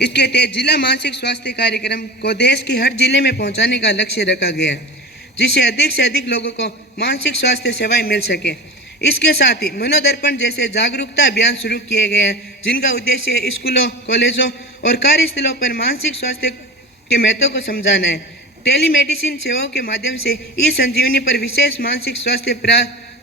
इसके तहत जिला मानसिक स्वास्थ्य कार्यक्रम को देश के हर जिले में पहुंचाने का लक्ष्य रखा गया है, जिससे अधिक से अधिक लोगों को मानसिक स्वास्थ्य सेवाएं मिल सके। इसके साथ ही मनोदर्पण जैसे जागरूकता अभियान शुरू किए गए हैं, जिनका उद्देश्य स्कूलों, कॉलेजों और कार्यस्थलों पर मानसिक स्वास्थ्य के महत्व को समझाना है। टेलीमेडिसिन सेवाओं के माध्यम से ई संजीवनी पर विशेष मानसिक स्वास्थ्य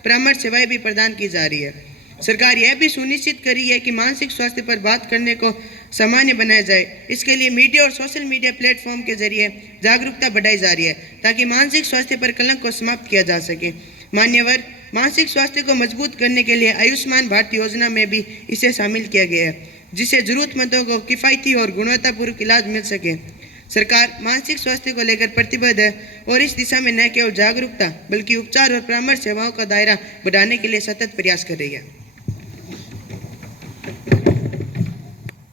परामर्श सेवाएं भी प्रदान की जा रही है। सरकार यह भी सुनिश्चित कर रही है कि मानसिक स्वास्थ्य पर बात करने को सामान्य बनाया जाए। इसके लिए मीडिया और सोशल मीडिया प्लेटफॉर्म के जरिए जागरूकता बढ़ाई जा रही है, ताकि मानसिक स्वास्थ्य पर कलंक को समाप्त किया जा सके। मान्यवर, मानसिक स्वास्थ्य को मजबूत करने के लिए आयुष्मान भारत योजना में भी इसे शामिल किया गया है, जिससे जरूरतमंदों को किफ़ायती और गुणवत्तापूर्ण इलाज मिल सके। सरकार मानसिक स्वास्थ्य को लेकर प्रतिबद्ध है और इस दिशा में न केवल जागरूकता बल्कि उपचार और परामर्श सेवाओं का दायरा बढ़ाने के लिए सतत प्रयास कर रही है।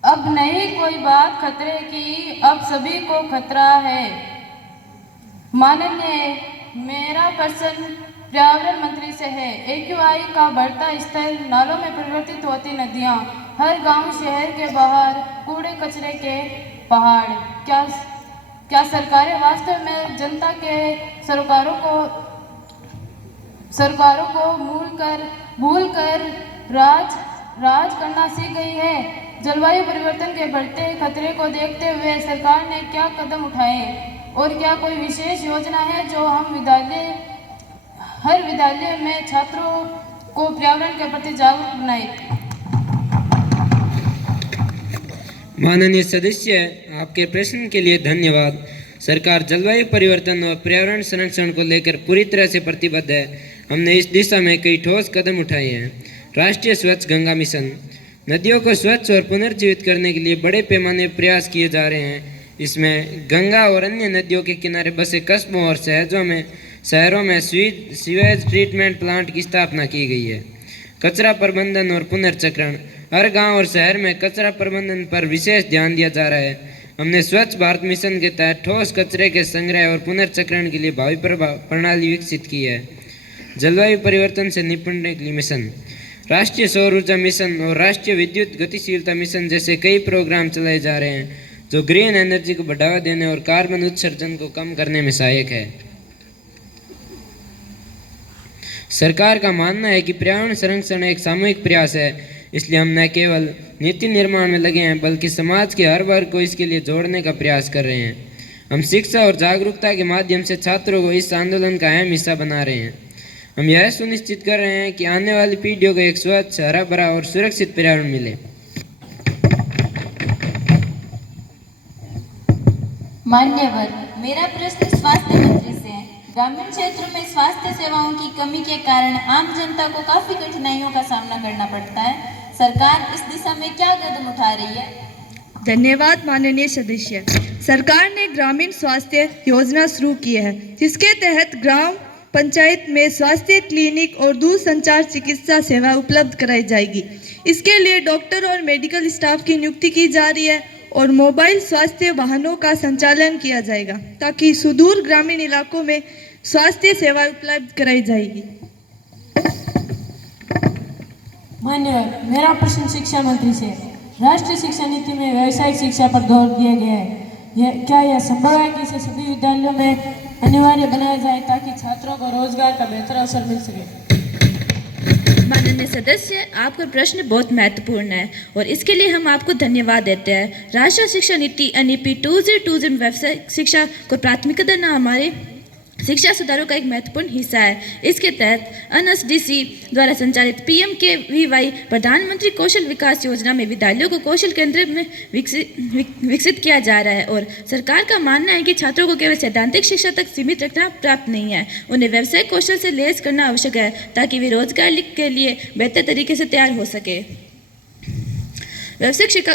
अब नहीं कोई बात खतरे की, अब सभी को खतरा है। माननीय, मेरा प्रश्न पर्यावरण मंत्री से है। AQI का बढ़ता स्तर, नालों में परिवर्तित होती नदियां, हर गांव शहर के बाहर कूड़े कचरे के पहाड़, क्या सरकारें वास्तव में जनता के सरकारों को भूल कर राज करना सीख गई है? जलवायु परिवर्तन के बढ़ते खतरे को देखते हुए सरकार ने क्या कदम उठाए और क्या कोई विशेष योजना है जो हर विद्यालय में छात्रों को पर्यावरण के प्रति जागरूक बनाए? माननीय सदस्य, आपके प्रश्न के लिए धन्यवाद। सरकार जलवायु परिवर्तन और पर्यावरण संरक्षण को लेकर पूरी तरह से प्रतिबद्ध है। हमने इस दिशा में कई ठोस कदम उठाए हैं। राष्ट्रीय स्वच्छ गंगा मिशन, नदियों को स्वच्छ और पुनर्जीवित करने के लिए बड़े पैमाने पर प्रयास किए जा रहे हैं। इसमें गंगा और अन्य नदियों के किनारे बसे कस्बों और शहरों में सीवेज ट्रीटमेंट प्लांट की स्थापना की गई है। कचरा प्रबंधन और पुनर्चक्रण, हर गांव और शहर में कचरा प्रबंधन पर विशेष ध्यान दिया जा रहा है। हमने स्वच्छ भारत मिशन के तहत ठोस कचरे के संग्रह और पुनर्चक्रण के लिए भावी प्रणाली विकसित की है। जलवायु परिवर्तन से निपटने के लिए मिशन, राष्ट्रीय सौर ऊर्जा मिशन और राष्ट्रीय विद्युत गतिशीलता मिशन जैसे कई प्रोग्राम चलाए जा रहे हैं, जो ग्रीन एनर्जी को बढ़ावा देने और कार्बन उत्सर्जन को कम करने में सहायक है। सरकार का मानना है कि पर्यावरण संरक्षण एक सामूहिक प्रयास है, इसलिए हम न केवल नीति निर्माण में लगे हैं बल्कि समाज के हर वर्ग को इसके लिए जोड़ने का प्रयास कर रहे हैं। हम शिक्षा और जागरूकता के माध्यम से छात्रों को इस आंदोलन का अहम हिस्सा बना रहे हैं। हम यह सुनिश्चित कर रहे हैं कि आने वाली पीढ़ियों को एक स्वच्छ, हरा भरा और सुरक्षित पर्यावरण मिले। मान्यवर, मेरा प्रश्न स्वास्थ्य मंत्री से है। ग्रामीण क्षेत्रों में स्वास्थ्य सेवाओं की कमी के कारण आम जनता को काफी कठिनाइयों का सामना करना पड़ता है। सरकार इस दिशा में क्या कदम उठा रही है? धन्यवाद माननीय सदस्य। सरकार ने ग्रामीण स्वास्थ्य योजना शुरू की है, जिसके तहत ग्राम पंचायत में स्वास्थ्य क्लिनिक और दूरसंचार चिकित्सा सेवा उपलब्ध कराई जाएगी। इसके लिए डॉक्टर और मेडिकल स्टाफ की नियुक्ति की जा रही है और मोबाइल स्वास्थ्य वाहनों का संचालन किया जाएगा, ताकि सुदूर ग्रामीण इलाकों में स्वास्थ्य सेवा उपलब्ध कराई जाएगी। मान्यवर, मेरा प्रश्न शिक्षा मंत्री से। राष्ट्रीय शिक्षा नीति में व्यावसायिक शिक्षा पर जोर दिया गया है। क्या यह संभव है कि इसे सभी विद्यालयों में अनिवार्य बनाया जाए ताकि छात्रों को रोजगार का बेहतर अवसर मिल सके? माननीय सदस्य, आपका प्रश्न बहुत महत्वपूर्ण है और इसके लिए हम आपको धन्यवाद देते हैं। राष्ट्रीय शिक्षा नीति NEP 2020 व्यावसायिक शिक्षा को प्राथमिकता देना हमारे शिक्षा सुधारों का एक महत्वपूर्ण हिस्सा है। इसके तहत NSDC द्वारा संचालित PMKVY प्रधानमंत्री कौशल विकास योजना में विद्यालयों को कौशल केंद्र में विकसित किया जा रहा है और सरकार का मानना है कि छात्रों को केवल सैद्धांतिक शिक्षा तक सीमित रखना प्राप्त नहीं है, उन्हें व्यावसायिक कौशल से लैस करना आवश्यक है, ताकि वे रोजगार के लिए बेहतर तरीके से तैयार हो सके। व्यावसायिक शिक्षा